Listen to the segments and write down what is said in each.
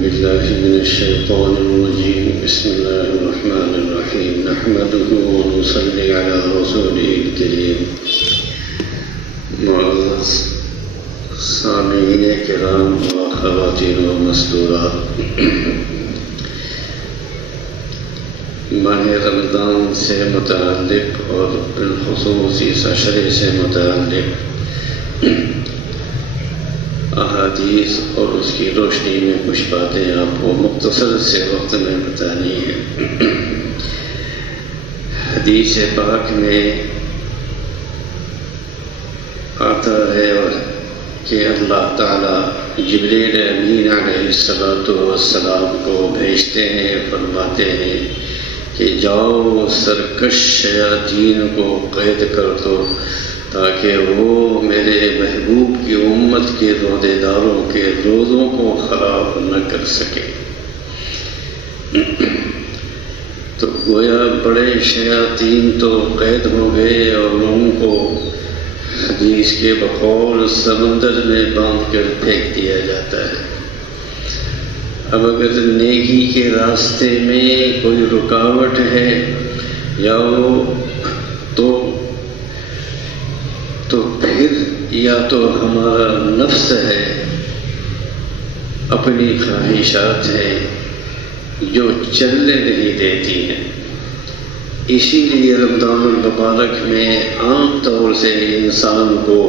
بالله من الشيطان الرجيم بسم الله الرحمن الرحيم نحمده ونصلي على رسوله الكريم معزز سامعین کرام و خواتین و مستورات، ماہ رمضان سے متعلق اور بالخصوص اس عشرے سے متعلق احادیث اور اس کی روشنی میں کچھ باتیں آپ کو مختصر سے وقت میں بتانی ہیں۔ حدیث پاک میں آتا ہے کہ اللہ تعالیٰ جبریل امین علیہ السلام کو بھیجتے ہیں، فرماتے ہیں کہ جاؤ سرکش شیاطین کو قید کر دو تاکہ وہ میرے محبوب کی امت کے روزے داروں کے روزوں کو خراب نہ کر سکے۔ تو گویا بڑے شیاطین تو قید ہو گئے اور ان کو حدیث کے بقول سمندر میں باندھ کر پھینک دیا جاتا ہے۔ اب اگر نیکی کے راستے میں کوئی رکاوٹ ہے یا وہ تو پھر یا تو ہمارا نفس ہے، اپنی خواہشات ہیں جو چلنے نہیں دیتی ہیں۔ اسی لیے رمضان المبارک میں عام طور سے انسان کو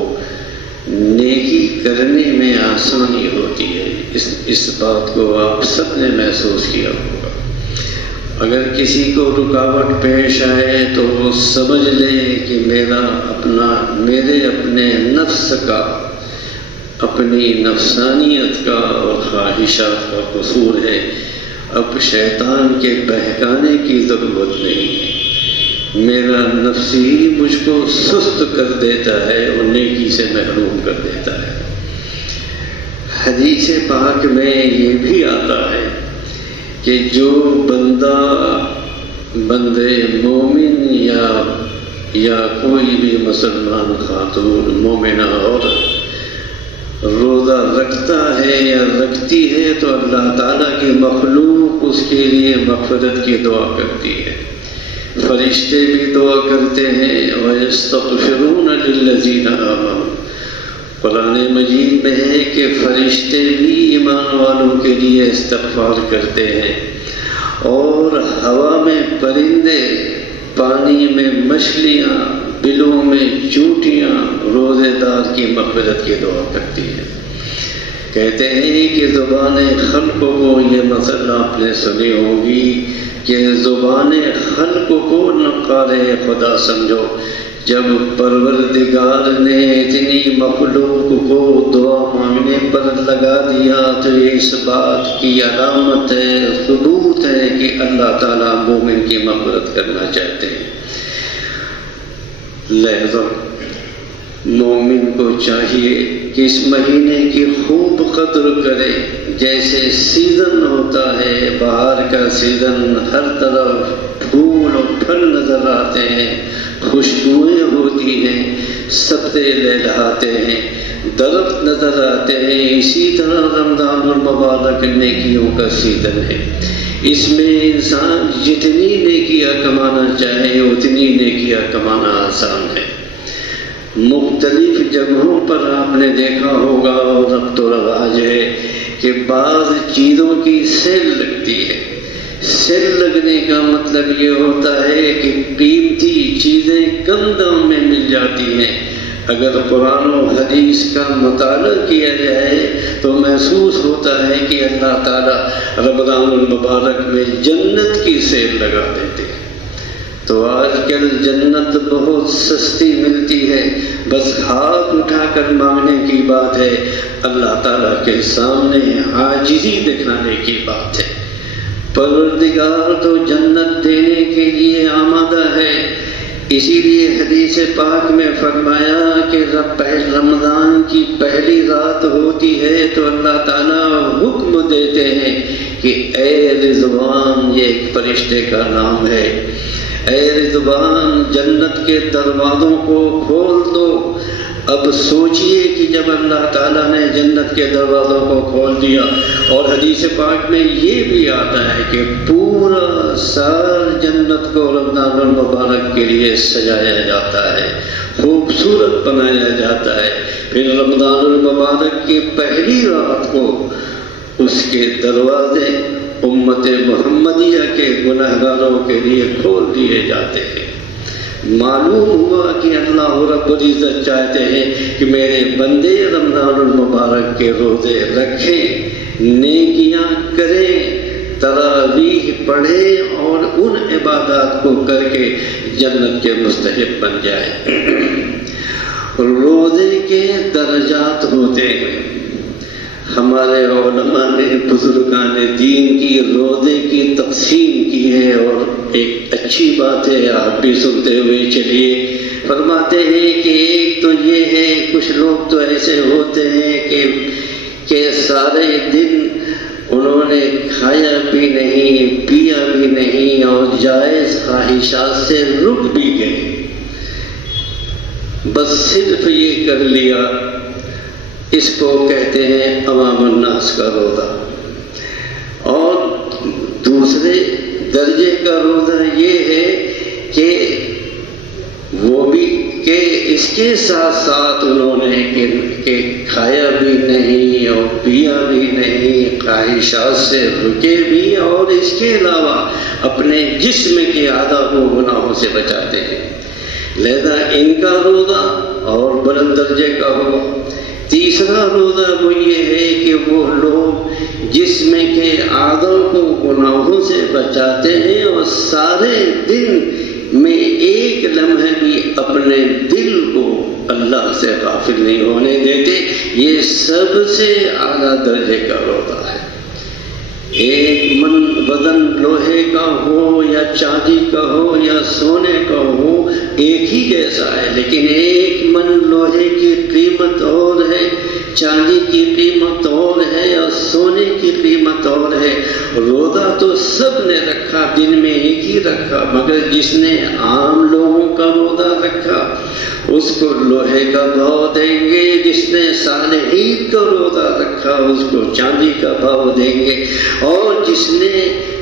نیکی کرنے میں آسانی ہوتی ہے۔ اس بات کو آپ سب نے محسوس کیا ہوگا۔ اگر کسی کو رکاوٹ پیش آئے تو وہ سمجھ لے کہ میرے اپنے نفس کا، اپنی نفسانیت کا اور خواہشات کا قصور ہے، اب شیطان کے بہکانے کی ضرورت نہیں ہے، میرا نفس ہی مجھ کو سست کر دیتا ہے اور نیکی سے محروم کر دیتا ہے۔ حدیث پاک میں یہ بھی آتا ہے کہ جو بندے مومن یا کوئی بھی مسلمان خاتون مومنہ عورت روزہ رکھتا ہے یا رکھتی ہے تو اللہ تعالیٰ کی مخلوق اس کے لیے مغفرت کی دعا کرتی ہے۔ فرشتے بھی دعا کرتے ہیں وَيَسْتَغْفِرُونَ لِلَّذِينَ آمَنُوا۔ قرآن مجید میں ہے کہ فرشتے بھی ایمان والوں کے لیے استغفار کرتے ہیں، اور ہوا میں پرندے، پانی میں مچھلیاں، بلوں میں چونٹیاں روزے دار کی مغفرت کی دعا کرتی ہیں۔ کہتے ہیں کہ زبان خلق کو، یہ مسئلہ آپ نے سنی ہوگی کہ زبان خلق کو نقار خدا سمجھو۔ جب پروردگار نے اتنی مخلوق کو دعا مانگنے پر لگا دیا تو یہ اس بات کی علامت ہے، ثبوت ہے کہ اللہ تعالیٰ مومن کی مغفرت کرنا چاہتے ہیں۔ لہذا مومن کو چاہیے کہ اس مہینے کی خوب قدر کرے۔ جیسے سیزن ہوتا ہے، بہار کا سیزن، ہر طرف پھول اور پھل نظر آتے ہیں، خوشبوئیں ہوتی ہیں، سبزے لہلاتے ہیں، درخت نظر آتے ہیں، اسی طرح رمضان المبارک نیکیوں کا سیزن ہے۔ اس میں انسان جتنی نیکیاں کمانا چاہے اتنی نیکیاں کمانا آسان ہے۔ مختلف جگہوں پر آپ نے دیکھا ہوگا اور اب تو رواج ہے کہ بعض چیزوں کی سیل لگتی ہے۔ سیل لگنے کا مطلب یہ ہوتا ہے کہ قیمتی چیزیں کم دام میں مل جاتی ہیں۔ اگر قرآن و حدیث کا مطالعہ کیا جائے تو محسوس ہوتا ہے کہ اللہ تعالیٰ رمضان المبارک میں جنت کی سیل لگا دیتے ہیں۔ تو آج کل جنت بہت سستی ملتی ہے، بس ہاتھ اٹھا کر مانگنے کی بات ہے، اللہ تعالیٰ کے سامنے عاجزی دکھانے کی بات ہے۔ پروردگار تو جنت دینے کے لیے آمادہ ہے، اسی لیے حدیث پاک میں فرمایا کہ رمضان کی پہلی رات ہوتی ہے تو اللہ تعالیٰ حکم دیتے ہیں کہ اے رضوان، یہ ایک فرشتے کا نام ہے، اے رضوان جنت کے دروازوں کو کھول دو، اب سوچئے کہ جب اللہ تعالیٰ نے جنت کے دروازوں کو کھول دیا، اور حدیث پاک میں یہ بھی آتا ہے کہ پورا سال جنت کو رمضان المبارک کے لیے سجایا جاتا ہے، خوبصورت بنایا جاتا ہے، پھر رمضان المبارک کی پہلی رات کو اس کے دروازے امت محمدیہ کے گنہگاروں کے لیے کھول دیے جاتے ہیں۔ معلوم ہوا کہ اللہ رب العزت چاہتے ہیں کہ میرے بندے رمضان المبارک کے روزے رکھیں، نیکیاں کریں، تراویح پڑھیں اور ان عبادات کو کر کے جنت کے مستحق بن جائیں۔ روزے کے درجات ہوتے ہیں، ہمارے علماء نے، بزرگان دین کی روزے کی تقسیم کی ہے، اور ایک اچھی بات ہے، آپ بھی سنتے ہوئے چلیے۔ فرماتے ہیں کہ ایک تو یہ ہے، کچھ لوگ تو ایسے ہوتے ہیں کہ سارے دن انہوں نے کھایا بھی نہیں، پیا بھی نہیں، اور جائز خواہشات سے رک بھی گئے، بس صرف یہ کر لیا۔ اس کو کہتے ہیں عوام الناس کا روزہ۔ اور دوسرے درجے کا روزہ یہ ہے کہ وہ بھی کہ اس کے ساتھ ساتھ انہوں نے کہ کھایا بھی نہیں اور پیا بھی نہیں، خواہشات سے رکے بھی، اور اس کے علاوہ اپنے جسم کے اعضاء کو گناہوں سے بچاتے ہیں، لہذا ان کا روزہ اور بلند درجے کا ہو۔ تیسرا روزہ وہ یہ ہے کہ وہ لوگ جسم کے اعضاء کو گناہوں سے بچاتے ہیں اور سارے دن میں ایک لمحہ بھی اپنے دل کو اللہ سے غافل نہیں ہونے دیتے۔ یہ سب سے اعلیٰ درجے کا روزہ ہے۔ ایک من وزن لوہے کا ہو یا چاندی کا ہو یا سونے کا ہو، ایک ہی جیسا ہے، لیکن ایک من لوہے کی قیمت اور ہے، چاندی کی قیمت اور ہے، اور سونے کی قیمت اور ہے۔ روزہ تو سب نے رکھا، دن میں ایک ہی رکھا، مگر جس نے عام لوگوں کا روزہ رکھا اس کو لوہے کا بھاؤ دیں گے، جس نے صالحین کا روزہ رکھا اس کو چاندی کا بھاؤ دیں گے، اور جس نے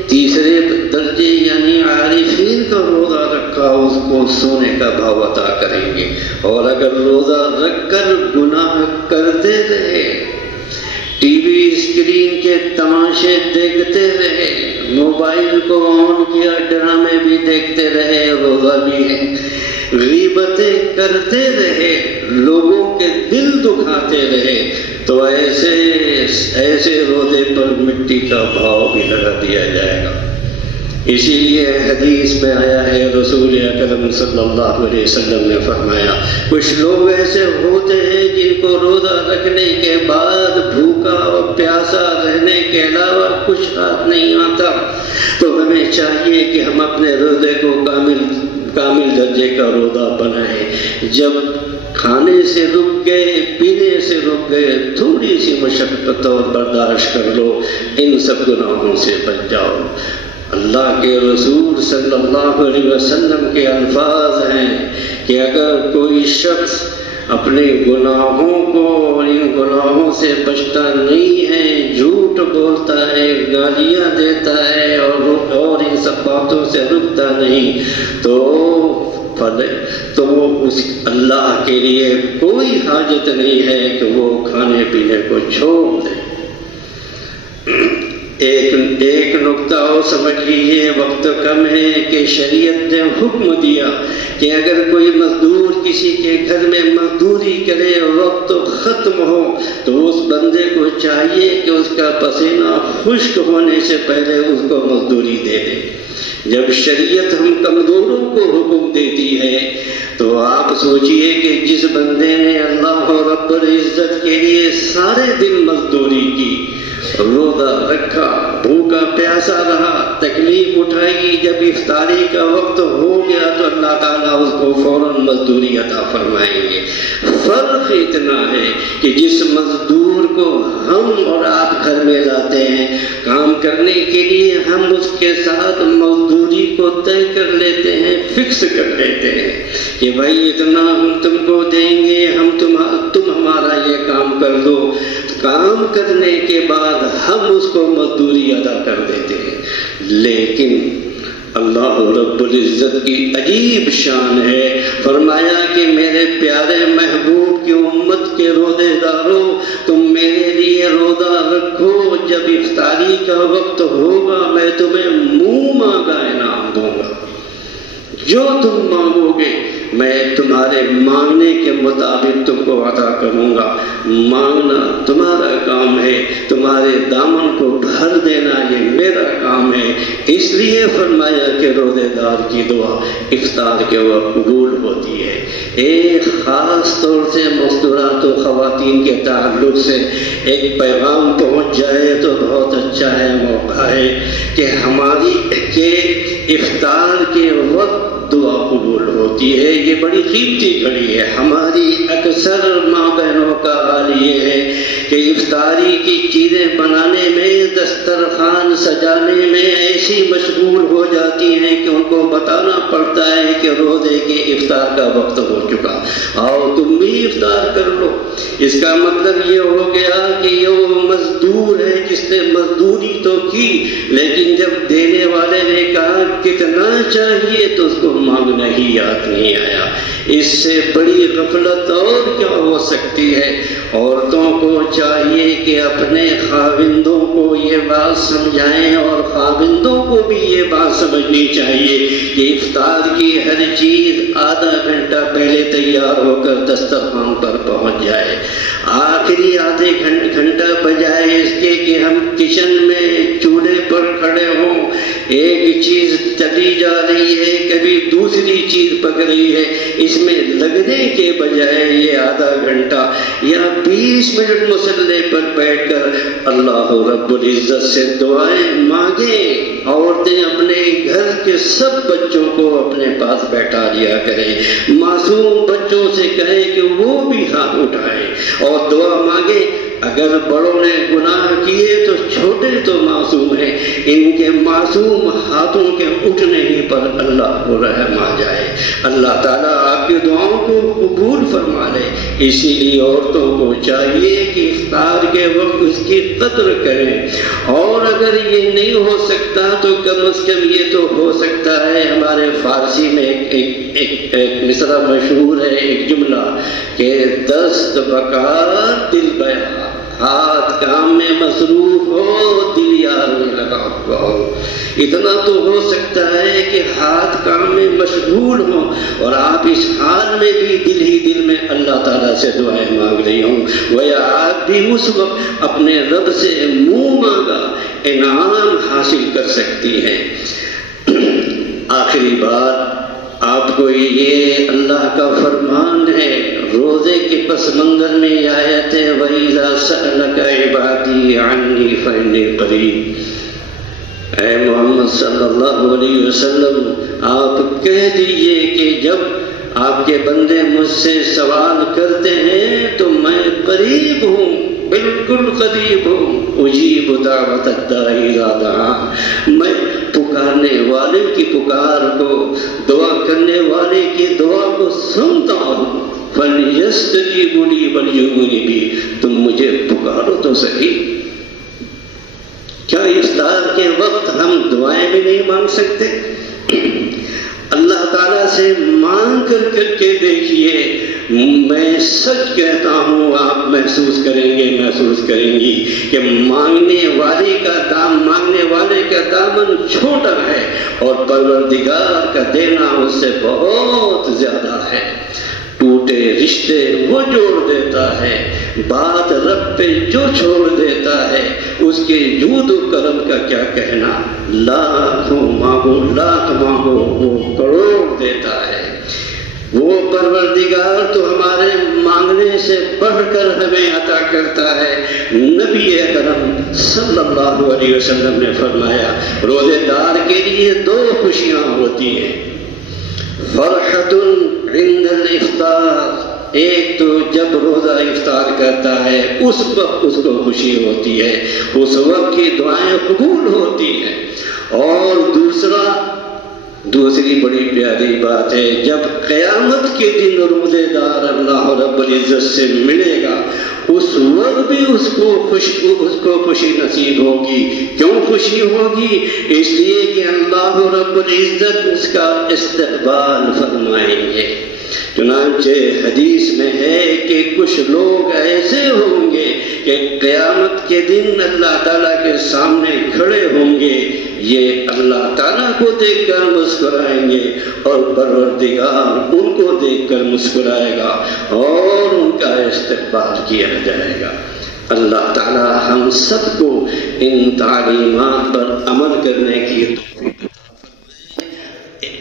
تیسرے درجے یعنی عارفین کا روزہ رکھا اس کو سونے کا بھاؤ عطا کریں گے۔ اور اگر روزہ رکھ کر گناہ کرتے رہے، ٹی وی اسکرین کے تماشے دیکھتے رہے، موبائل کو آن کیا، ڈرامے بھی دیکھتے رہے، روزہ بھی ہے، غیبتیں کرتے رہے، لوگوں کے دل دکھاتے رہے، تو ایسے روزے پر مٹی کا بھاؤ بھی لگا دیا جائے گا۔ اسی لیے حدیث میں آیا ہے، رسول اکرم صلی اللہ علیہ وسلم نے فرمایا، کچھ لوگ ایسے ہوتے ہیں جن کو روزہ رکھنے کے بعد بھوکا اور پیاسا رہنے کے علاوہ کچھ ہاتھ نہیں آتا، تو ہمیں چاہیے کہ ہم اپنے روزے کو کامل درجے کا روزہ بنائیں۔ جب کھانے سے رک گئے، پینے سے رک گئے، تھوڑی سی مشقت اور برداشت کر لو، ان سب گناہوں سے بچ جاؤ۔ اللہ کے رسول صلی اللہ علیہ وسلم کے الفاظ ہیں کہ اگر کوئی شخص اپنے گناہوں کو اور ان گناہوں سے بچتا نہیں ہے، جھوٹ بولتا ہے، گالیاں دیتا ہے اور ان سب باتوں سے رکتا نہیں، تو وہ اس اللہ کے لیے کوئی حاجت نہیں ہے کہ وہ کھانے پینے کو چھوڑ دے۔ ایک نقطہ اور سمجھ لیجیے، وقت کم ہے، کہ شریعت نے حکم دیا کہ اگر کوئی مزدور کسی کے گھر میں مزدوری کرے اور وقت ختم ہو تو اس بندے کو چاہیے کہ اس کا پسینہ خشک ہونے سے پہلے اس کو مزدوری دے دے۔ جب شریعت ہم کمزوروں کو حکم دیتی ہے تو آپ سوچئے کہ جس بندے نے اللہ رب العزت کے لیے سارے دن مزدوری کی، روزہ رکھا، بھوکا پیاسا رہا، تکلیف اٹھائی، جب افطاری کا وقت ہو گیا تو اللہ تعالیٰ اس کو فوراً مزدوری عطا فرمائیں گے۔ فرق اتنا ہے کہ جس مزدور کو ہم اور آپ گھر میں لاتے ہیں کام کرنے کے لیے، ہم اس کے ساتھ مزدوری کو طے کر لیتے ہیں، فکس کر لیتے ہیں کہ بھائی اتنا ہم تم کو دیں گے، تم ہمارا یہ کام کر دو۔ کام کرنے کے بعد ہم اس کو مزدوری ادا کر دیتے ہیں۔ لیکن اللہ رب العزت کی عجیب شان ہے، فرمایا کہ میرے پیارے محبوب کی امت کے روزے داروں، تم میرے لیے روزہ رکھو، جب افطاری کا وقت ہوگا میں تمہیں منہ مانگا انعام دوں گا۔ جو تم مانگو گے میں تمہارے مانگنے کے مطابق تم کو عطا کروں گا۔ مانگنا تمہارا کام ہے، تمہارے دامن کو بھر دینا یہ میرا کام ہے۔ اس لیے فرمایا کہ روزے دار کی دعا افطار کے وقت قبول ہوتی ہے۔ ایک خاص طور سے مستورات و خواتین کے تعلق سے ایک پیغام پہنچ جائے تو بہت اچھا ہے، موقع ہے کہ ہماری کہ افطار کے وقت دعا قبول ہوتی ہے۔ یہ بڑی قیمتی گھڑی ہے۔ ہماری اکثر ماں بہنوں کا حال یہ ہے کہ افطاری کی چیزیں بنانے میں، دسترخوان سجانے میں ایسی مشغول ہو جاتی ہیں کہ ان کو بتانا پڑتا ہے کہ روزے کے افطار کا وقت ہو چکا، آؤ تم بھی افطار کر لو۔ اس کا مطلب یہ ہو گیا کہ یہ وہ مزدور ہے جس نے مزدوری تو کی، لیکن جب دینے والے نے کہا کتنا چاہیے تو اس کو مانگنا ہی یاد نہیں آیا۔ اس سے بڑی غفلت اور کیا ہو سکتی ہے؟ عورتوں کو چاہیے کہ اپنے خاوندوں کو یہ بات سمجھائیں، اور خاوندوں کو بھی یہ بات سمجھنی چاہیے کہ افطار کی ہر چیز آدھا گھنٹہ پہلے تیار ہو کر دسترخوان پر پہنچ جائے۔ آخری آدھے گھنٹہ بجائے اس کے کہ ہم کچن میں چولہے پر کھڑے ہوں، ایک چیز چلی جا رہی ہے، کبھی دوسری چیز پک رہی ہے، اس میں لگنے کے بجائے یہ آدھا گھنٹہ یا 20 منٹ مصلی پر بیٹھ کر اللہ رب العزت سے دعائیں مانگیں۔ عورتیں اپنے گھر کے سب بچوں کو اپنے پاس بیٹھا لیا کریں، معصوم بچوں سے کہیں کہ وہ بھی ہاتھ اٹھائیں اور دعا مانگیں۔ اگر بڑوں نے گناہ کیے تو چھوٹے تو معصوم ہیں، ان کے معصوم ہاتھوں کے اٹھنے ہی پر اللہ کو رحم آ جائے۔ اللہ تعالیٰ آپ کی دعاؤں کو قبول فرما لے۔ اسی لیے عورتوں کو چاہیے کہ افطار کے وقت اس کی قدر کریں، اور اگر یہ نہیں ہو سکتا تو کم از کم یہ تو ہو سکتا ہے، ہمارے فارسی میں ایک مصرع مشہور ہے، ایک جملہ کہ دست بکار دل بیار، ہاتھ کام میں مصروف ہو دل یار میں لگا ہوا ہو۔ اتنا تو ہو سکتا ہے کہ ہاتھ کام میں مشغول ہوں اور آپ اس حال میں بھی دل ہی دل میں اللہ تعالیٰ سے دعائیں مانگ رہی ہوں، ویا آپ بھی اس وقت اپنے رب سے منہ مانگا انعام حاصل کر سکتی ہیں۔ آخری بات آپ کو یہ اللہ کا فرمان ہے، روزے کے پس منظر میں یہ آیت ہے وَإِذَا سَأَلَكَ عِبَادِي عَنِّي فَإِنِّي قَرِيبٌ۔ اے محمد صلی اللہ علیہ وسلم آپ کہہ دیجئے کہ جب آپ کے بندے مجھ سے سوال کرتے ہیں تو میں قریب ہوں، بالکل قریب ہوں، اجیب دعوت الداعی اذا دعان، میں پکارنے والے کی پکار کو، دعا کرنے والے کی دعا کو سنتا ہوں۔ فَلْيَسْتَجِيبُوا لِي وَلْيُؤْمِنُوا بِي، تم مجھے پکارو تو صحیح۔ کیا افطار کے وقت ہم دعائیں بھی نہیں مانگ سکتے؟ اللہ تعالیٰ سے مانگ کر کے دیکھیے، میں سچ کہتا ہوں آپ محسوس کریں گی کہ مانگنے والے کا دامن چھوٹا ہے اور پروردگار کا دینا اس سے بہت زیادہ ہے۔ ٹوٹے رشتے وہ جوڑ دیتا ہے، بات رب پہ جو چھوڑ دیتا ہے اس کے جود و کرم کا کیا کہنا۔ لاکھ مانگو وہ کروڑ دیتا ہے، وہ وہ پروردگار تو ہمارے مانگنے سے بڑھ کر ہمیں عطا کرتا ہے۔ نبی اکرم صلی اللہ علیہ وسلم نے فرمایا روزے دار کے لیے 2 خوشیاں ہوتی ہیں، فرحۃ عند الافطار، ایک تو جب روزہ افطار کرتا ہے اس وقت اس کو خوشی ہوتی ہے، اس وقت کی دعائیں قبول ہوتی ہیں، اور دوسری بڑی پیاری بات ہے جب قیامت کے دن روزے دار اللہ رب العزت سے ملے گا اس وقت بھی اس کو خوشی نصیب ہوگی۔ کیوں خوشی ہوگی؟ اس لیے کہ اللہ رب العزت اس کا استقبال فرمائیں گے۔ چنانچہ حدیث میں ہے کہ کچھ لوگ ایسے ہوں گے کہ قیامت کے دن اللہ تعالیٰ کے سامنے کھڑے ہوں گے، یہ اللہ تعالیٰ کو دیکھ کر مسکرائیں گے اور پروردگار ان کو دیکھ کر مسکرائے گا اور ان کا استقبال کیا جائے گا۔ اللہ تعالیٰ ہم سب کو ان تعلیمات پر عمل کرنے کی توفیق۔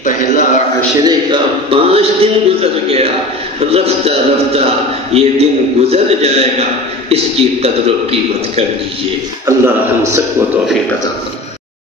پہلا عشرے کا 5 دن گزر گیا، رفتہ رفتہ یہ دن گزر جائے گا، اس کی قدر و قیمت کر لیجیے۔ اللہ ہم سب کو توفیق عطا فرمائے۔